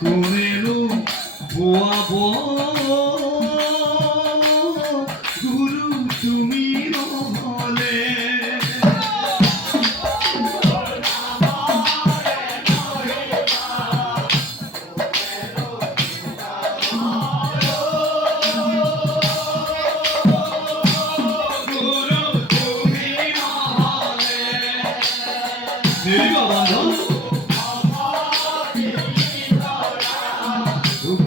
কোনেনো বোৱাব গুৰু তুমি নহলে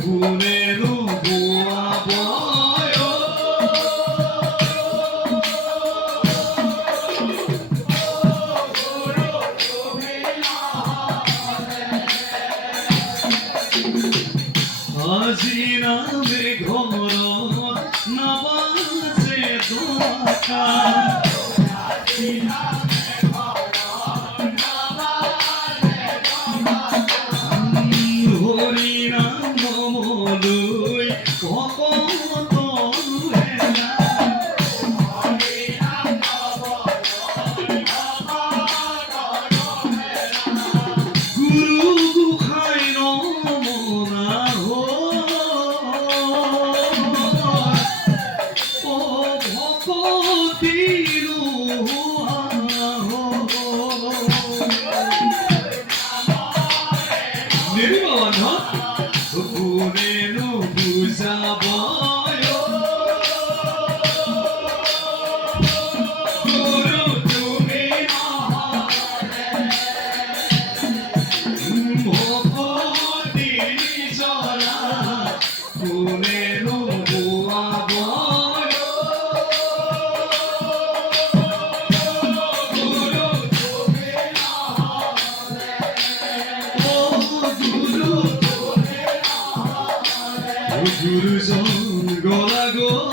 কোনেনো বোৱাব আজি নামে ঘৰত নাবাজে দৰকা হৰি নাম লৈ ভকত হেৰা গুৰু গোসাঁই নমনা ভকতিৰো কোনেনো বুজাব গুৰু তুমি ভকতি জৰা কোনেনো বোৱাব গুৰুজন গলা গুৰু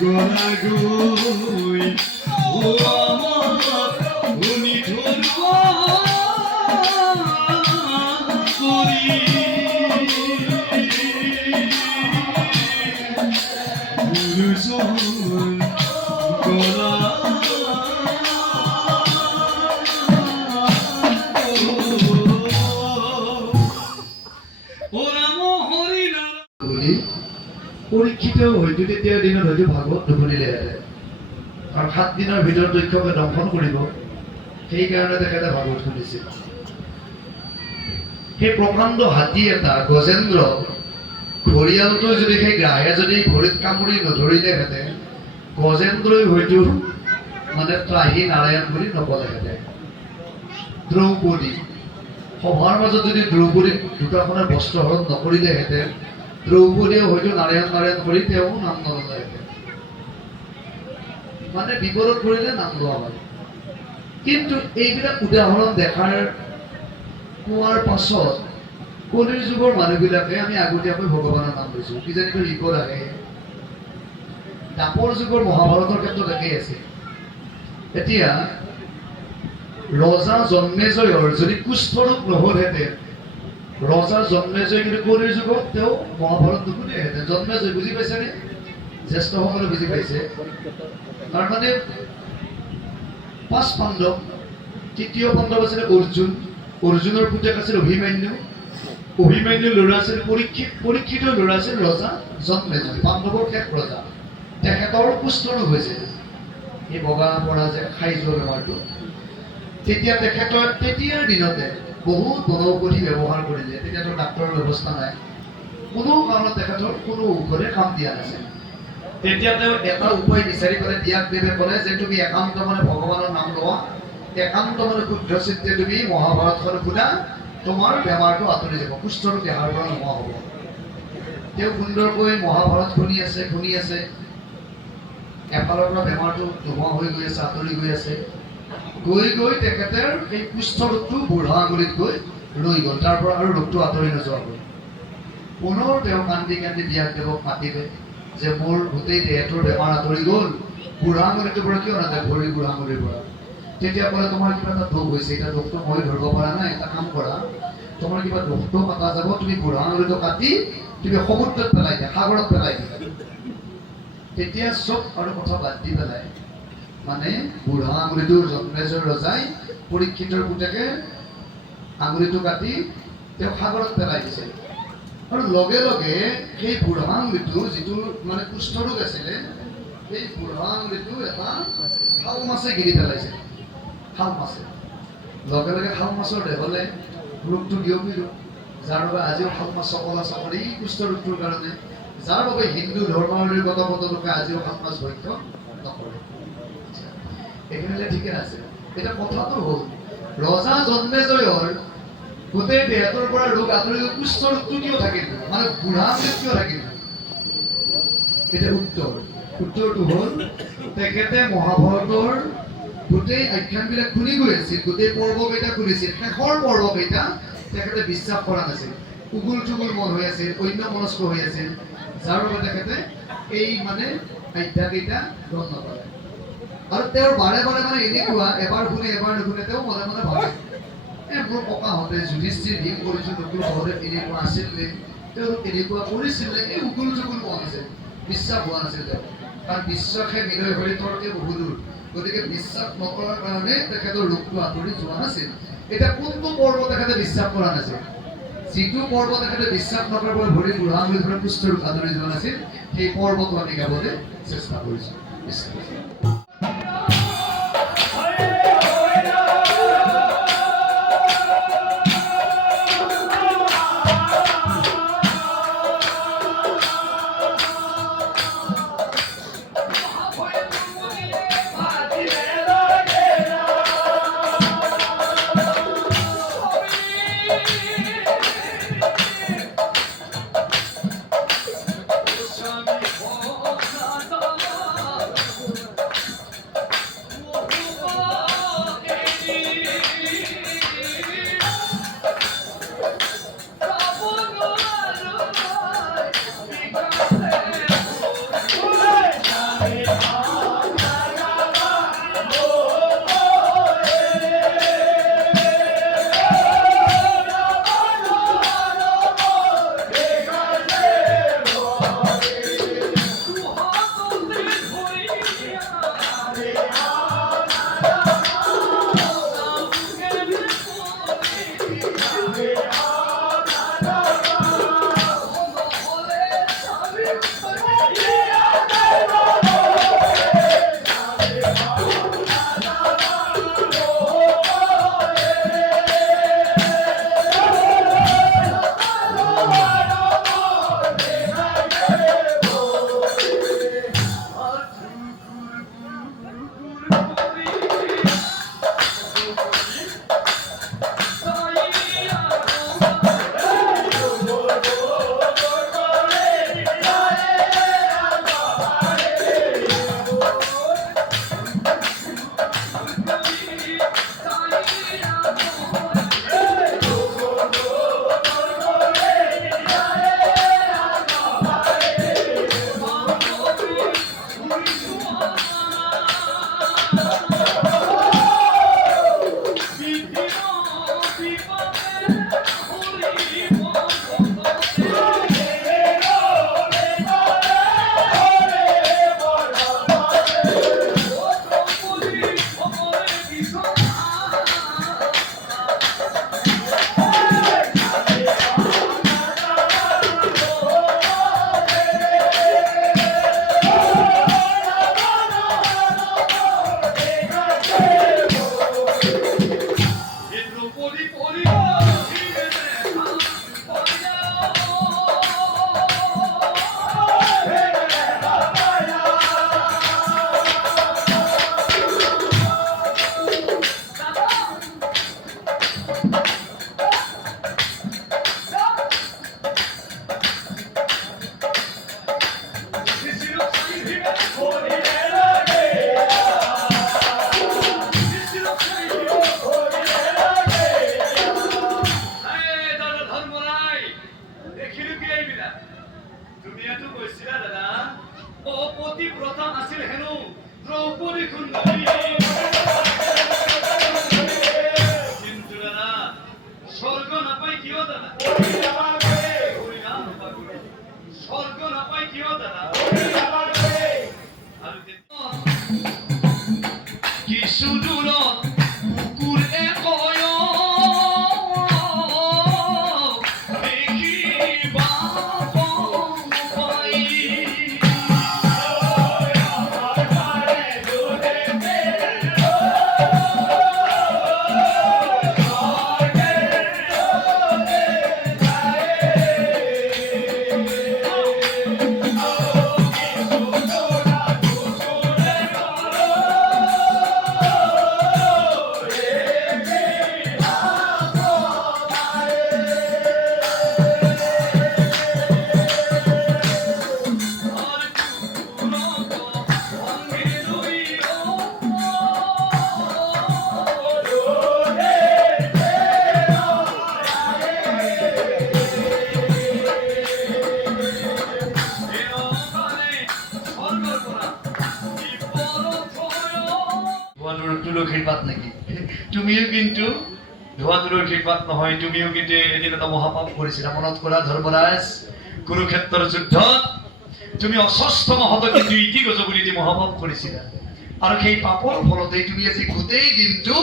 গলা গৈ আমাক শুনি থলোৱা কৰি গুৰুজন গলা পৰীক্ষিত হয়তো তেতিয়া দিনত হয়তো ভাগৱত নুশুনিলেহেঁতেন কাৰণ 7 দিনৰ ভিতৰত দক্ষকে দংশন কৰিব সেইকাৰণে তেখেতে ভাগৱত শুনিছিল সেই প্ৰকাণ্ড হাতী এটা গজেন্দ্ৰ ঘৰিয়ালটো যদি সেই গ্ৰাহে যদি ভৰিত কামুৰি নধৰিলেহেঁতেন গজেন্দ্ৰই হয়তো মানে ত্ৰাহী নাৰায়ণ বুলি নকলেহেঁতেন দ্ৰৌপদী সভাৰ মাজত যদি দ্ৰৌপদীক দুটাখনে বস্ত্ৰহৰণ নকৰিলেহেঁতেন দ্ৰৌপদীয়ে হয়তো নাৰায়ণ নাৰায়ণ কৰি তেওঁ নাম নললেহেঁতেন মানে বিপদত পৰিলে নাম লোৱা হয় কিন্তু এইবিলাক উদাহৰণ দেখাৰ পোৱাৰ পাছত কলিৰ যুগৰ মানুহবিলাকে আমি আগতীয়াকৈ ভগৱানৰ নাম লৈছো কিজানিকৈ বিপদ আহে দাপৰ যুগৰ মহাভাৰতৰ ক্ষেত্ৰত একেই আছে এতিয়া ৰজা জন্মেজয়ৰ যদি কুষ্ঠৰোগ নহলহেঁতেন ৰজা জন্মেজয় কিন্তু কলিৰ যুগত তেওঁ মহাভাৰত নুশুনেহেঁতেন জন্মেজয় বুজি পাইছেনে জ্যেষ্ঠসকলে বুজি পাইছে তাৰমানে 5 পাণ্ডৱ তৃতীয় পাণ্ডৱ আছিলে অৰ্জুনৰ পুতেক আছিল অভিমন্যুৰ ল'ৰা আছিল পৰীক্ষিতৰ ল'ৰা আছিল ৰজা জন্মেজয় পাণ্ডৱৰ শেষ ৰজা তেখেতৰ কুষ্ঠৰোগ হৈছে এই বগা পৰা যে খাই যোৱা বেমাৰটো তেতিয়া তেখেতৰ তেতিয়াৰ দিনতে বহুত বনৌষধি ব্যৱহাৰ কৰিলে তেতিয়াতো ডাক্তৰৰ ব্যৱস্থা নাই কোনো কাৰণত তেখেতৰ কোনো ঔষধে কাম দিয়া নাছিল তেতিয়া তেওঁ এটা উপায় বিচাৰি পেলাই দিয়াক দেৱে ক'লে যে তুমি একান্ত মানে ভগৱানৰ নাম লোৱা একান্ত মানে শুদ্ধ চিত্তে তুমি মহাভাৰতখন শুনা তোমাৰ বেমাৰটো আঁতৰি যাব কুষ্ঠৰোগ দেহাৰ পৰা নোহোৱা হ'ব তেওঁ সুন্দৰকৈ মহাভাৰত শুনি আছে এফালৰ পৰা বেমাৰটো নোহোৱা হৈ গৈ আছে আঁতৰি গৈ আছে গৈ তেখেতৰ এই কুষ্ঠৰোগটো বুঢ়া আঙুলিত গৈ ৰৈ গ'ল তাৰ পৰা আৰু ৰোগটো আঁতৰি নোযোৱা হ'ল পুনৰ তেওঁ কান্দি ব্যাসদেৱক মাতিলে যে মোৰ গোটেই দেহটোৰ বেমাৰ আঁতৰি গ'ল বুঢ়া আঙুলিটোৰ পৰা কিয় নাযায় ভৰিৰ বুঢ়া আঙুলিৰ পৰা তেতিয়া ক'লে তোমাৰ কিবা এটা দুখ হৈছে এটা দুখটো মই ধৰিব পৰা নাই এটা কাম কৰা তোমাৰ কিবা দুখটো কাটা যাব তুমি বুঢ়া আঙুলিটো কাটি তুমি সমুদ্ৰত পেলাই দিয়া সাগৰত পেলাই দিয়া তেতিয়া চব আৰু কথা বাদ দি পেলাই মানে বুঢ়া আঙুলিটো জন্মেজয় ৰজাই পৰীক্ষিতৰ পুতেকে আঙুলিটো কাটি তেওঁ সাগৰত পেলাই দিছে আৰু লগে লগে সেই বুঢ়া আঙুলিটো যিটো মানে কুষ্ঠৰোগ আছিলে সেই বুঢ়া আঙুলিটো এটা শাল মাছে গিৰি পেলাইছে শাল মাছে লগে লগে শাল মাছৰ দেহলে ৰোগটো বিয়পিল যাৰ বাবে আজিও শাল মাছ চকলা চাকৰি কুষ্ঠৰোগটোৰ কাৰণে যাৰ বাবে হিন্দু ধৰ্মাৱলীগত লোকে আজিও শাল মাছ ভক্ষ্য নকৰে এইখিনিলে ঠিকে আছে এতিয়া কথাটো হ'ল ৰজা জন্মেজয়ৰ গোটেই দেহটোৰ পৰা ৰোগ আঁতৰি কুষ্ঠৰোগটো কিয় থাকিল মানে বুঢ়া আঙুলিত কিয় থাকিল এতিয়া উত্তৰটো হ'ল তেখেতে মহাভাৰতৰ গোটেই আখ্যানবিলাক শুনি গৈ আছিল গোটেই পৰ্বকেইটা শুনিছিল শেষৰ পৰ্বকেইটা তেখেতে বিশ্বাস কৰা নাছিল উগুল থুগুল মন হৈ আছিল অন্য মনস্ক হৈ আছিল যাৰ বাবে তেখেতে এই মানে আধ্যাকেইটা গ্ৰহণ নকৰে আৰু তেওঁৰ বাৰে বাৰে মানে এনেকুৱা এবাৰ শুনে এবাৰ নুশুনে তেওঁ মনে মনে ভাবে মোৰ ককাহঁতে যুধিষ্ঠিৰ ভীম কৰিছিল নকুল সহদেৱ এনেকুৱা আছিলে তেওঁলোক এনেকুৱা কৰিছিলে এই উগুল থুগুল মন আছিল বিশ্বাস হোৱা নাছিল তেওঁ কাৰণ বিশ্বাসে বিনয় হৰি তৰ্কে বহু দূৰ গতিকে বিশ্বাস নকৰাৰ কাৰণে তেখেতৰ ৰোগটো আঁতৰি যোৱা নাছিল এতিয়া কোনটো পৰ্ব তেখেতে বিশ্বাস কৰা নাছিল যিটো পৰ্ব তেখেতে বিশ্বাস নকৰাৰ বাবে ভৰি বুঢ়া আঙুলিৰ পৰা কুষ্ঠৰোগ আঁতৰি যোৱা নাছিল সেই পৰ্বটো আমি গাবলৈ চেষ্টা কৰিছোঁ তুলসীৰ পাত নেকি? তুমিও কিন্তু ধোৱা তুলসীৰ পাত নহয়, তুমিও কিন্তু এদিন এটা মহাপাপ কৰিছিলা। মনত কৰা ধৰ্মৰাজ, কুৰুক্ষেত্ৰৰ যুদ্ধত তুমি অস্বস্থ মাহত কিন্তু ইতি গজবুলি দি মহাপাপ কৰিছিলা। আৰু সেই পাপৰ ফলতেই তুমি আজি গোটেই দিনটো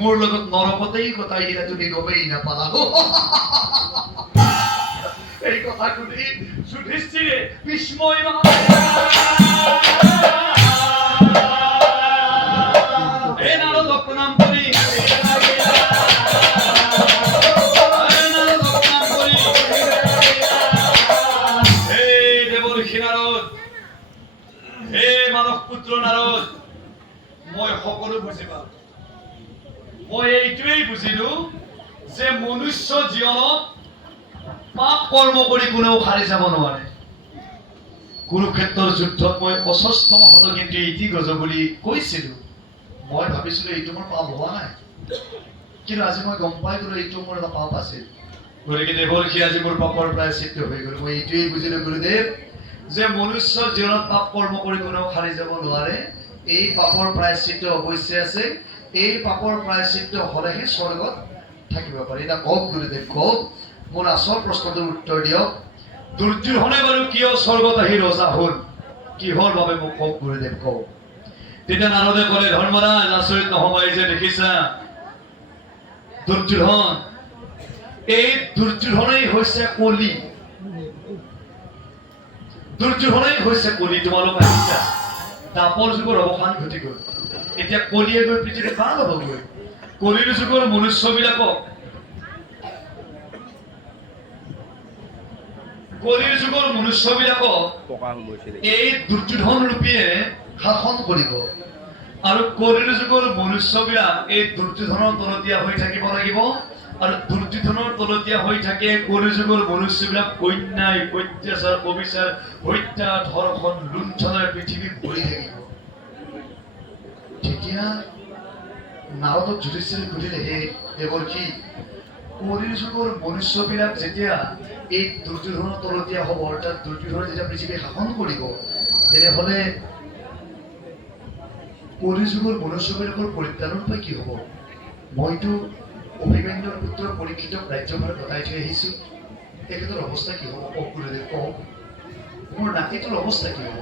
মোৰ লগত নৰকতেই কটাই দিলা, তুমি গমেই নাপালা। এই কথা শুনি যুধিষ্ঠিৰে বিস্ময় নাৰদক প্ৰণাম কৰি পুত্ৰ নাৰদ, মই সকলো বুজি পালো। মই এইটোৱেই বুজিলো যে মনুষ্য জীৱনত পাপ কৰ্ম কৰি কোনেও সাৰি যাব নোৱাৰে। কুৰুক্ষেত্ৰৰ যুদ্ধত মই অস্বস্থ মাহত কিন্তু ইতি গজ বুলি কৈছিলো। মই ভাবিছিলো এইটো মোৰ পাপ হোৱা নাই, কিন্তু আজি মই গম পাই গলো এইটো মোৰ এটা পাপ আছিল। গতিকে দেৱৰ্ষি আজি মোৰ পাপৰ প্ৰায়শ্চিত্ত হৈ গল। মই এইটোৱেই বুজিলো গুৰুদেৱ যে মনুষ্য জীৱনত পাপ কৰ্ম কৰি কোনেও সাৰি যাব নোৱাৰে। এই পাপৰ প্ৰায়শ্চিত্ত অৱশ্যে আছে, এই পাপৰ প্ৰায়শ্চিত্ত হলেহে স্বৰ্গত থাকিব পাৰে। এতিয়া কওক গুৰুদেৱ, কওক, মোৰ আচল প্ৰশ্নটোৰ উত্তৰ দিয়ক। দুৰ্যোধনে বাৰু কিয় স্বৰ্গত আহি ৰজা হল, কিহৰ বাবে মোক কওক গুৰুদেৱ, কওক। তেতিয়া নাৰদে কলে, ধৰ্মৰাজ আচৰিত নহবাই যে দেখিছা দুৰ্যোধন, এই দুৰ্যোধনেই হৈছে কলি। দুৰ্যোধনেই হৈছে কলি। তোমালোক আহিছা, দাপৰ যুগৰ অৱসান ঘটি গল। এতিয়া কলিয়ে গৈ পৃথিৱীত ভাল হবগৈ। কলিৰ যুগৰ মনুষ্যবিলাকক, কলিৰ যুগৰ মনুষ্যবিলাকক এই দুৰ্যোধন ৰূপীয়ে শাসন কৰিব। আৰু কলিৰ যুগৰ মনুষ্যবিলাক এই দুৰ্যোধনৰ তলতীয়া হৈ থাকিব লাগিব। আৰু দুৰ্যোধনৰ তলতীয়া হৈ থাকে কলিৰ যুগৰ মনুষ্যবিলাক অন্যায়, অত্যাচাৰ, অবিচাৰ, হত্যা, ধৰ্ষণ, লুণ্ঠনেৰে পৃথিৱী ভৰি থাকিব। তেতিয়া নাৰদক যুধিষ্ঠিৰে সুধিলে, হে দেৱৰ্ষি, কলিৰ যুগৰ মনুষ্যবিলাক যেতিয়া এই দুৰ্যোধনৰ তলতীয়া হ'ব, অৰ্থাৎ দুৰ্যোধনে যেতিয়া পৃথিৱী শাসন কৰিব, তেনেহলে কলিৰ যুগৰ মনুষ্যবিলাকৰ পৰিত্ৰাণৰ উপায় কি হ'ব? মইতো অভিমন্যুৰ পুত্ৰ পৰীক্ষিতক ৰাজ্যভাৰ গতাই থৈ আহিছো, তেখেতৰ অৱস্থা কি হ'ব? কওক গুৰুদেৱ, কওক। মোৰ নাতিটোৰ অৱস্থা কি হ'ব?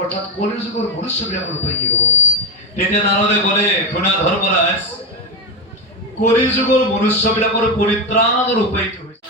অৰ্থাৎ কলিৰ যুগৰ মনুষ্যবিলাকৰ উপায় কি হ'ব? তেতিয়া নাৰদে ক'লে, শুনা ধৰ্মৰাজ, কলিৰ যুগৰ মনুষ্যবিলাকৰ পৰিত্ৰাণৰ উপায়টো হৈছে